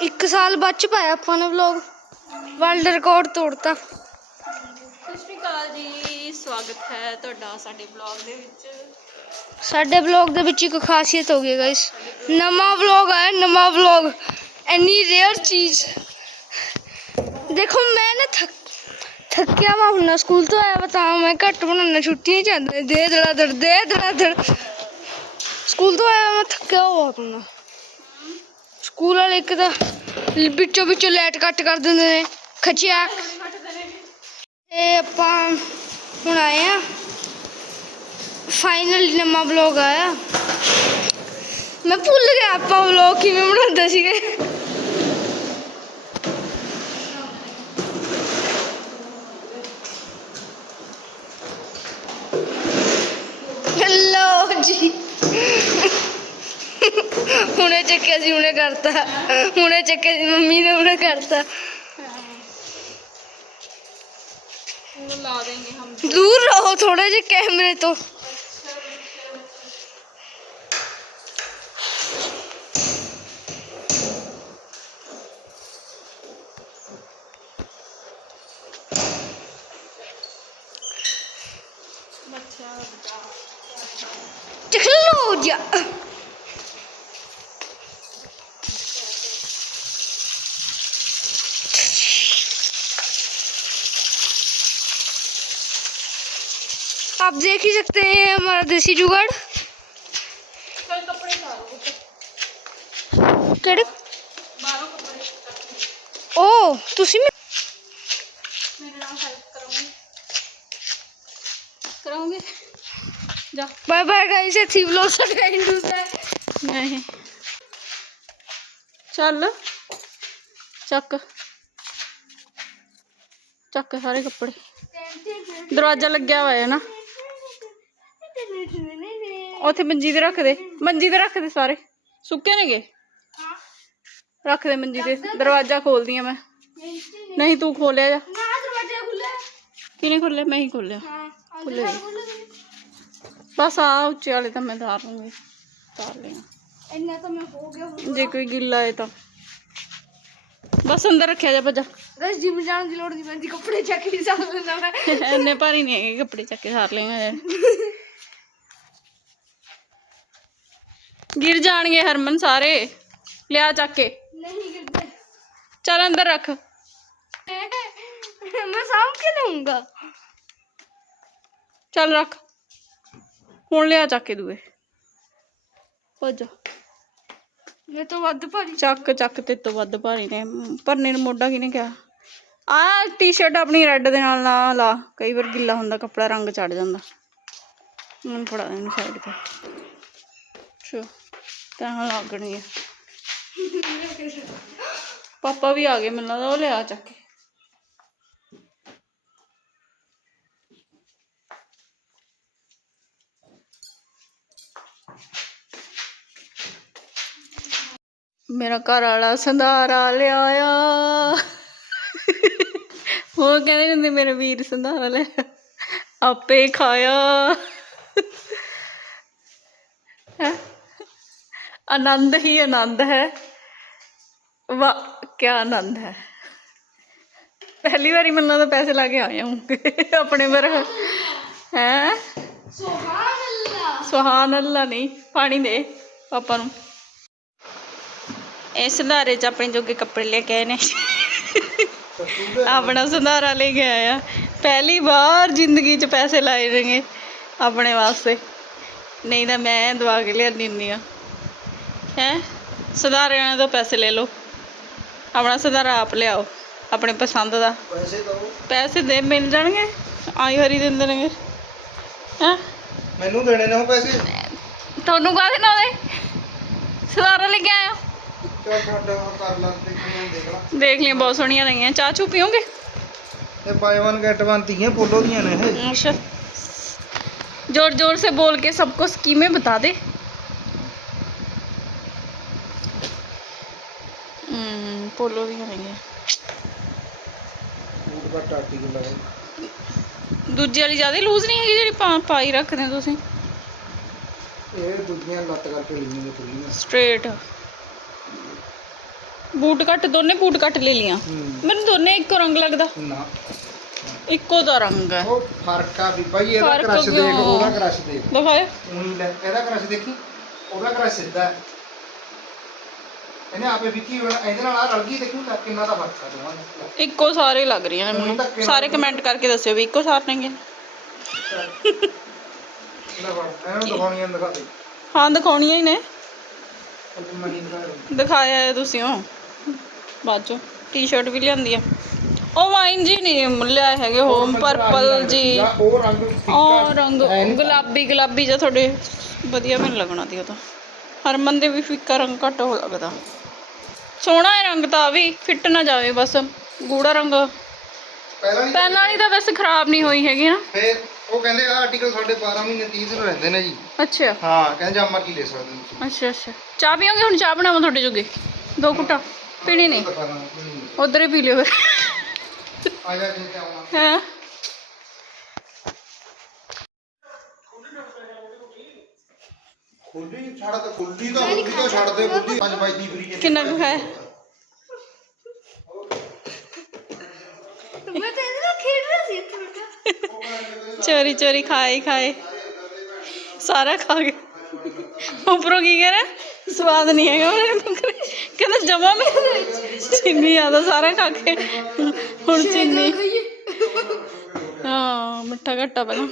ਇੱਕ ਸਾਲ ਬਾਅਦ ਚ ਪਾਇਆ ਆਪਾਂ ਨੇ ਵਲੌਗ ਵਰਲਡ ਰਿਕਾਰਡ ਤੋੜਤਾ। ਸਤਿ ਸ਼੍ਰੀ ਅਕਾਲ ਜੀ ਸਵਾਗਤ ਹੈ ਤੁਹਾਡਾ ਸਾਡੇ ਬਲੌਗ ਦੇ ਵਿੱਚ। ਸਾਡੇ ਵਲੌਗ ਦੇ ਵਿੱਚ ਇੱਕ ਖਾਸੀਅਤ ਹੋ ਗਈ ਗਾਇਸ ਨਵਾਂ ਵਲੌਗ ਆਇਆ ਨਵਾਂ ਵਲੌਗ ਇੰਨੀ ਰੇਅਰ ਚੀਜ਼। ਦੇਖੋ ਮੈਂ ਨਾ ਥੱਕ ਥੱਕਿਆ ਵਾ ਹੁਣ ਸਕੂਲ ਤੋਂ ਆਇਆ ਵਾ ਤਾਂ ਮੈਂ ਘੱਟ ਬਣਾਉਣਾ ਛੁੱਟੀਆਂ ਚੱਲਦੇ ਦੇ ਦੜਾ ਦੜ ਦੇ ਦੜਾ ਦੜ ਸਕੂਲ ਤੋਂ ਆਇਆ ਮੈਂ ਥੱਕਿਆ ਹੋਇਆ ਆਪਣਾ ਸਕੂਲ ਵਾਲੇ ਇੱਕ ਤਾਂ ਵਿੱਚੋਂ ਵਿੱਚੋਂ ਲਾਈਟ ਕੱਟ ਕਰ ਦਿੰਦੇ ਨੇ, ਖਚਿਆ। ਇਹ ਆਪਾਂ ਹੁਣ ਆਏ ਆ। ਫਾਈਨਲ ਨਵਾਂ ਵਲੌਗ ਆਇਆ। ਮੈਂ ਭੁੱਲ ਗਿਆ ਆਪਾਂ ਵਲੌਗ ਕਿਵੇਂ ਬਣਾਉਂਦੇ ਸੀਗੇ ਹੈਲੋ ਜੀ ਹੁਣੇ ਚੱਕਿਆ ਸੀ ਹੁਣੇ ਕਰਤਾ। ਹੁਣੇ ਚੱਕਿਆ ਸੀ ਮੰਮੀ ਨੇ ਹੁਣੇ ਕਰਤਾ। ਲਾ ਦੇਂਗੇ ਹਮ। ਜਿਹਾ रहो थोड़े जे कैमरे तो मच्छर आप देख ही सकते हैं हमारा देसी जुगाड़ कल कपड़े उतारो ਕਿਹੜੇ बाहरों कपड़े ਓ ਤੁਸੀਂ ਵੀ- मेरे नाम हेल्प करोगे करोगे जा ਬਾਏ ਬਾਏ ਗਾਇਸ ਇੱਥੇ ਵਲੌਗ ਸਾਡਾ ਐਂਡ ਹੁੰਦਾ ਹੈ नहीं ਚੱਲ ਚੱਕ ਚੱਕ ਸਾਰੇ ਕੱਪੜੇ ਦਰਵਾਜ਼ਾ ਲੱਗਿਆ ਹੋਇਆ ਹੈ ਨਾ ਉੱਥੇ ਮੰਜੀ ਤੇ ਰੱਖ ਦੇ ਮੰਜੀ ਤੇ ਰੱਖ ਦੇ ਸਾਰੇ। ਸੁੱਕੇ ਨੇਗੇ? ਰੱਖ ਦੇ ਮੰਜੀ ਤੇ ਦਰਵਾਜ਼ਾ ਖੋਲਦੀ ਆ ਮੈਂ। ਨਹੀਂ ਤੂੰ ਖੋਲਿਆ ਜਾ। ਨਾ ਦਰਵਾਜ਼ਾ ਖੁੱਲਾ ਕਿਨੇ ਖੋਲਿਆ? ਮੈਂ ਹੀ ਖੋਲਿਆ। ਹਾਂ ਖੁੱਲੇ ਬਸ ਆ ਉੱਚੇ ਵਾਲੇ ਤਾਂ ਮੈਂ ਤਾਰ ਲੂੰਗੀ। ਤਾਰ ਲਿਆ ਇੰਨਾ ਤਾਂ ਮੈਂ ਹੋ ਗਿਆ ਹੁਣ। ਜੇ ਕੋਈ ਗਿੱਲਾ ਹੈ ਤਾਂ। ਬਸ ਅੰਦਰ ਰੱਖਿਆ ਜਾ ਭੱਜਾ। ਗਾਇਸ ਜਿਮ ਜਾਣ ਦੀ ਲੋੜ ਨਹੀਂ ਪੈਂਦੀ ਕੱਪੜੇ ਚੱਕ ਕੇ ਚੱਲ ਲੈਂਦਾ ਮੈਂ। ਇੰਨੇ ਭਾਰੀ ਨਹੀਂ ਹੈਗੇ ਕੱਪੜੇ ਚੱਕ ਕੇ ਸਾਰ ਲੇਗਾ ਯਾਰ ਗਿਰ ਜਾਣਗੇ ਹਰਮਨ ਸਾਰੇ। ਲਿਆ ਚੱਕ ਕੇ। ਨਹੀਂ ਚੱਲ ਅੰਦਰ ਰੱਖ। ਮੈਂ ਸਾਂਭ ਕੇ ਲਊਂਗਾ ਚੱਲ ਰੱਖ। ਹੁਣ ਲਿਆ ਚੱਕ ਕੇ ਦੂਏ। ਭੱਜ ਮੈਂ ਤਾਂ ਵੱਧ ਭਾਰੀ। ਚੱਕ ਚੱਕ ਤੇ ਤੋਂ ਵੱਧ ਭਾਰੀ ਨੇ। ਭਰਨੇ ਨੂੰ ਮੋਢਾ ਕਿਨੇ ਕਿਹਾ? ਆ ਟੀ-ਸ਼ਰਟ ਆਪਣੀ ਰੈੱਡ ਦੇ ਨਾਲ ਨਾ ਲਾ। ਕਈ ਵਾਰ ਗਿੱਲਾ ਹੁੰਦਾ ਕੱਪੜਾ ਰੰਗ ਚੜ ਜਾਂਦਾ। ਹੁਣ ਫੜਾ ਇਹਨੂੰ ਸਾਈਡ ਤੇ। ਚੋ ਤਾਂ ਲੱਗਣੀ ਆ। ਪਾਪਾ ਵੀ ਆ ਗਏ, ਮੈਨੂੰ ਲੱਗਦਾ ਉਹ ਲਿਆ ਚੱਕ ਕੇ। ਮੇਰਾ ਘਰ ਵਾਲਾ ਸੰਧਾਰਾ ਲਿਆਇਆ। ਉਹ ਕਹਿੰਦੇ ਹੁੰਦੇ ਮੇਰੇ ਵੀਰ ਸੰਧਾਰਾ ਲੈ ਆਪੇ ਖਾਇਆ। ਹੈਂ? ਆਨੰਦ ਹੀ ਆਨੰਦ ਹੈ। ਵਾਹ ਕੀ ਆਨੰਦ ਹੈ। ਪਹਿਲੀ ਵਾਰੀ ਮੈਨੂੰ ਤਾਂ ਪੈਸੇ ਲਾ ਕੇ ਆਇਆ ਹਾਂ ਆਪਣੇ ਪਰ ਹੈ? ਸੁਭਾਨ ਅੱਲਾ ਸੁਹਾਨ ਅੱਲਾ ਨਹੀਂ, ਪਾਣੀ ਦੇ, ਪਾਪਾ ਨੂੰ। ਇਹ ਸੰਧਾਰੇ ਚ ਆਪਣੇ ਜੋਗੇ ਕੱਪੜੇ ਲੈ ਕੇ ਆਏ ਨੇ। ਆਪਣਾ ਸੰਧਾਰਾ ਲੈ ਕੇ ਆਇਆ ਪਹਿਲੀ ਵਾਰ ਜ਼ਿੰਦਗੀ ਚ ਪੈਸੇ ਲਾਏ ਨੇਗੇ ਆਪਣੇ ਵਾਸਤੇ। ਨਹੀਂ ਤਾਂ ਮੈਂ ਦਵਾ ਕੇ ਲਿਆਨੀ ਹੁੰਦੀ ਆ। ਹੈ ਸੰਧਾਰਿਆਂ ਤੋਂ ਪੈਸੇ ਲੈ ਲਓ ਆਪਣਾ ਸੰਧਾਰਾ ਆਪ ਲਿਆਓ ਆਪਣੇ ਪਸੰਦ ਦਾ ਪੈਸੇ ਦੋ ਪੈਸੇ ਦੇ ਮਿਲ ਜਾਣਗੇ ਆਈ ਵਾਰੀ ਦਿੰਦੇ ਨੇਗੇ ਹੈ ਮੈਨੂੰ ਦੇਣੇ ਨੇ ਉਹ ਪੈਸੇ ਤੁਹਾਨੂੰ ਕਾਹਦੇ ਨਾਲ ਦੇ ਸਦਾਰਾ ਲੈ ਕੇ ਆਇਆ ਚੱਲ ਛੱਡ ਉਹ ਕਰ ਲਾ ਦੇਖੀਆਂ ਦੇਖ ਲਾ ਦੇਖ ਲਿਆ ਬਹੁਤ ਸੋਹਣੀਆਂ ਲਈਆਂ ਚਾਹ ਚੂ ਪੀਓਗੇ ਇਹ ਬਾਈ 1 ਗੈਟ 1 ਤੀਆਂ ਪੋਲੋ ਦੀਆਂ ਨੇ ਇਹ अच्छा जोर जोर से बोल के सबको स्कीमें बता दे ਪੋਲੋ ਦੀਆਂ ਹੈਗੀਆਂ ਸੂਟ ਦੂਜੀ ਵਾਲੀ ਜ਼ਿਆਦਾ ਲੂਜ਼ ਨਹੀਂ ਹੈਗੀ ਜਿਹੜੀ ਪਾ ਪਾਈ ਰੱਖਦੇ ਹੋ ਤੁਸੀਂ? ਇਹ ਦੂਜੀਆਂ ਲੱਤ ਕਰਕੇ ਲੀਆਂ ਨੇ ਖੁੱਲੀਆਂ ਸਟ੍ਰੇਟ ਬੂਟ ਕੱਟ ਦੋਨੇ ਬੂਟ ਕੱਟ ਲੈ ਲੀਆਂ ਮੈਨੂੰ ਦੋਨੇ ਇੱਕੋ ਰੰਗ ਲੱਗਦਾ। ਨਾ। ਇੱਕੋ ਦਾ ਰੰਗ ਹੈ। ਉਹ ਫ਼ਰਕ ਆ ਵੀ ਭਾਈ ਇਹਦਾ ਫ਼ਰਕ ਦੇਖ ਉਹਦਾ ਕ੍ਰਸ਼ ਦੇਖ। ਦਿਖਾਏ ਉਹੀ ਲੈ ਇਹਦਾ ਕ੍ਰਸ਼ ਦੇਖੀ? ਉਹਦਾ ਕ੍ਰਸ਼ ਸਿੱਧਾ ਹੈ। ਇਹਨੇ ਆਪੇ ਵਿੱਕੀ ਹੋਣਾ ਇਹਦੇ ਨਾਲ ਆ ਰਲ ਗਈ ਦੇਖੀ ਤਾਂ ਕਿੰਨਾ ਦਾ ਫ਼ਰਕ ਆ ਦੋਵਾਂ ਦਾ। ਇੱਕੋ ਸਾਰੇ ਲੱਗ ਰਹੀਆਂ ਨੇ ਉਹੀ ਧੱਕੇ ਮੈਨੂੰ। ਨਾਲ ਸਾਰੇ ਕਮੈਂਟ ਕਰਕੇ ਦੱਸਿਓ ਵੀ ਇੱਕੋ ਸਾਰੇ ਨੇ ਲੈ ਫੜ ਇਹਨਾਂ ਨੂੰ ਦਿਖਾਉਣੀਆਂ ਦਿਖਾ ਦੇ। ਹਾਂ ਦਿਖਾਉਣੀਆਂ ਹੀ ਨੇ। ਉਹ ਮੈਂ ਨਹੀਂ ਦਿਖਾ ਰਿਹਾ। ਦਿਖਾਇਆ ਹੈ ਤੁਸੀਂ ਉਹ। ਬਾਅਦ ਚੋਂ ਟੀ-ਸ਼ਰਟ ਵੀ ਲਿਆਂਦੀ ਆ। ਉਹ ਵਾਈਨ ਜੀ ਨਹੀਂ ਲਿਆ ਹੈਗੇ ਹੋਮ ਪਰਪਲ ਜੀ। ਜਾਂ ਉਹ ਰੰਗ ਫਿੱਕਾ ਉਹ ਰੰਗ ਐ ਨੀ ਗੁਲਾਬੀ ਗੁਲਾਬੀ ਜਿਹਾ ਤੁਹਾਡੇ ਵਧੀਆ ਮੈਨੂੰ ਲੱਗਣਾ ਸੀ ਉਹ ਤਾਂ। ਹਰਮਨ ਦੇ ਵੀ ਫਿੱਕਾ ਰੰਗ ਘੱਟ ਹੋ ਲੱਗਦਾ। ਸੋਹਣਾ ਹੈ ਰੰਗ ਤਾਂ ਵੀ ਫਿੱਟ ਨਾ ਜਾਵੇ ਬਸ ਗੂੜਾ ਰੰਗ। ਪਹਿਲਾਂ ਨਹੀਂ ਪਹਿਲਾਂ ਵਾਲੀ ਤਾਂ ਵੈਸੇ ਖਰਾਬ ਨਹੀਂ ਹੋਈ ਹੈਗੀ ਨਾ। ਫਿਰ ਉਹ ਕਹਿੰਦੇ ਆ ਆਰਟੀਕਲ ਸਾਡੇ 12 ਮਹੀਨੇ 30 ਦਿਨ ਰਹਿੰਦੇ ਨੇ ਜੀ। ਅੱਛਾ। ਹਾਂ ਕਹਿੰਦੇ ਜਾਂ ਮਰਜ਼ੀ ਲੈ ਸਕਦੇ ਹੋ ਤੁਸੀਂ। ਅੱਛਾ ਅੱਛਾ। ਚਾਹ ਪੀਓਗੇ? ਹੁਣ ਚਾਹ ਬਣਾਵਾਂ ਤੁਹਾਡੇ ਜੋਗੇ। ਦੋ ਘੁੱਟਾਂ। ਪੀਣੀ ਨਹੀਂ। ਨਹੀਂ। ਉਧਰ ਹੀ ਪੀ ਲਿਓ। ਫਿਰ ਆ ਜਾ ਜੇ ਤੇ ਆਉਣਾ ਹੈ? ਖੁੱਲੀ ਛੱਡ ਤੇ ਖੁੱਲੀ ਤਾਂ ਖੁੱਲੀ ਤਾਂ ਛੱਡ ਦੇ ਖੁੱਲੀ ਪੰਜ ਬਾਈ ਦੀ ਫਰੀ ਕਿੰਨਾ ਕੁ ਖਾਇਆ ਮੈਂ ਤਾਂ ਇਹਦੇ ਨਾਲ ਖੇਡ ਰਿਹਾ ਸੀ ਇੱਥੇ ਬੈਠਾ। ਚੋਰੀ ਚੋਰੀ ਖਾਏ ਹੀ ਖਾਏ। ਸਾਰਾ ਖਾ ਗਏ ਉੱਪਰੋਂ ਕੀ ਕਹਿ ਰਿਹਾ? ਸਵਾਦ ਨਹੀਂ ਹੈਗਾ ਉਹਨੇ ਕਹਿੰਦਾ ਜਮਾ ਮੈਂ ਚੀਨੀ ਆਦਾ ਸਾਰਾ ਖਾ ਕੇ। ਹੁਣ ਚੀਨੀ। ਹਾਂ ਮਿੱਠਾ ਘੱਟਾ ਪਹਿਲਾਂ।